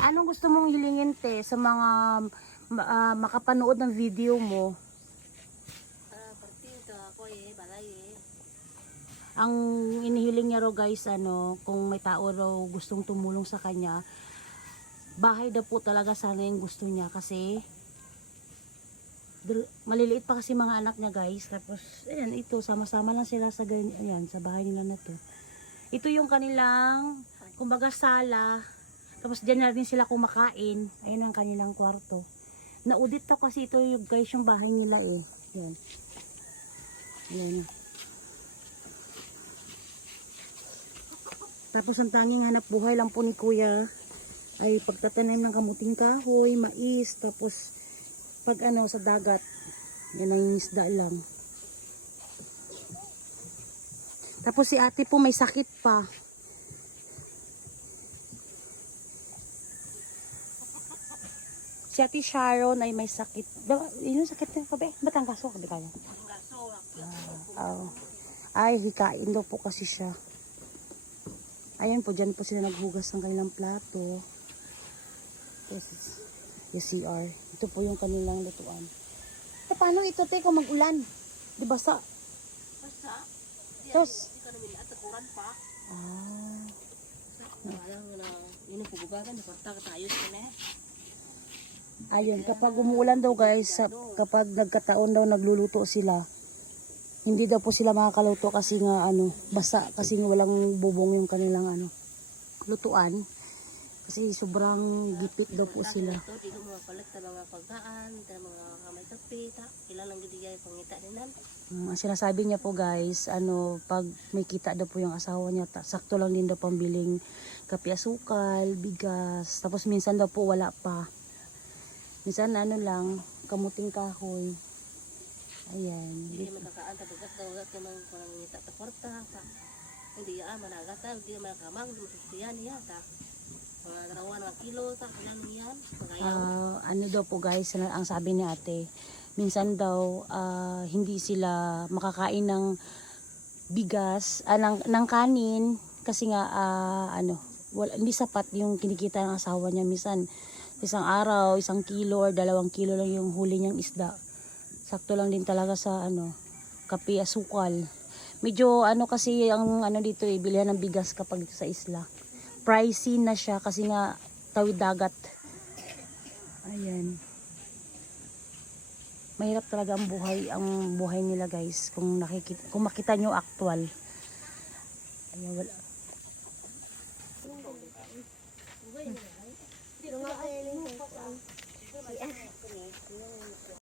Anong gusto mong hilingin, te, sa mga makapanood ng video mo? Partido ako balay Ang inihiling niya raw guys, kung may tao raw gustong tumulong sa kanya, bahay daw po talaga sana yung gusto niya kasi maliliit pa kasi mga anak niya guys. Tapos, ayan, ito, sama-sama lang sila sa, ayan, sa bahay nila na to. Ito yung kanilang, kumbaga sala. Tapos dyan na rin sila kumakain. Ayan ang kanilang kwarto. Naudit to kasi ito yung guys yung bahay nila eh. Ayan. Ayan. Tapos ang tanging hanap buhay lang po ni kuya ay pagtatanim ng kamuting kahoy, mais, tapos pag sa dagat, yan ang isda lang. Tapos si ate po may sakit pa. Si ate Sharon ay may sakit. Yun yung sakit niya kabe? Ba't ang gaso kabe kaya? Ay, hikain daw po kasi siya. Ayan po, dyan po sila naghugas ng kanilang plato. Yes, yung CR. Ito po yung kanilang lutuan. E, paano ito, te, kung mag-ulan? Di basa? basta Tapos, di ka namin at takuran pa sayang na yun ang pugubagan na kwarta ka tayo sa na ayun, kapag umuulan daw guys, kapag nagkataon daw nagluluto sila, hindi daw po sila makakaluto kasi nga basa, kasi nga walang bubong yung kanilang lutuan. Kasi sobrang gipit daw po sila. ito di ko mga palit ta mga pagkaan ta mga kamay kape ta ilang gidigay pangita ninan Ang sinasabi niya po guys, pag may kita daw po yung asawa niya, sakto lang din daw pambiling kape, asukal, bigas. Tapos minsan daw po wala pa. Minsan lang, kamuting kahoy. Ayan. hindi man kakaan ta bagas daw ka man pangita ta kwarta ta hindi managata hindi man kamang hindi masustiyan niya ta mga rawan ng kilo ta ilan niyan magayaw Daw po guys, ang sabi ni ate, minsan daw hindi sila makakain ng bigas, ng kanin kasi nga hindi sapat yung kinikita ng asawa niya. Minsan isang araw, 1 kilo or 2 kilo lang yung huli niyang isda. Sakto lang din talaga sa kape, asukal. Medyo kasi ang dito bilihan ng bigas kapag dito sa isla. Pricey na siya kasi nga tawid dagat. Ayan. Mahirap talaga ang buhay nila guys kung makita nyo actual. Ayan, wala.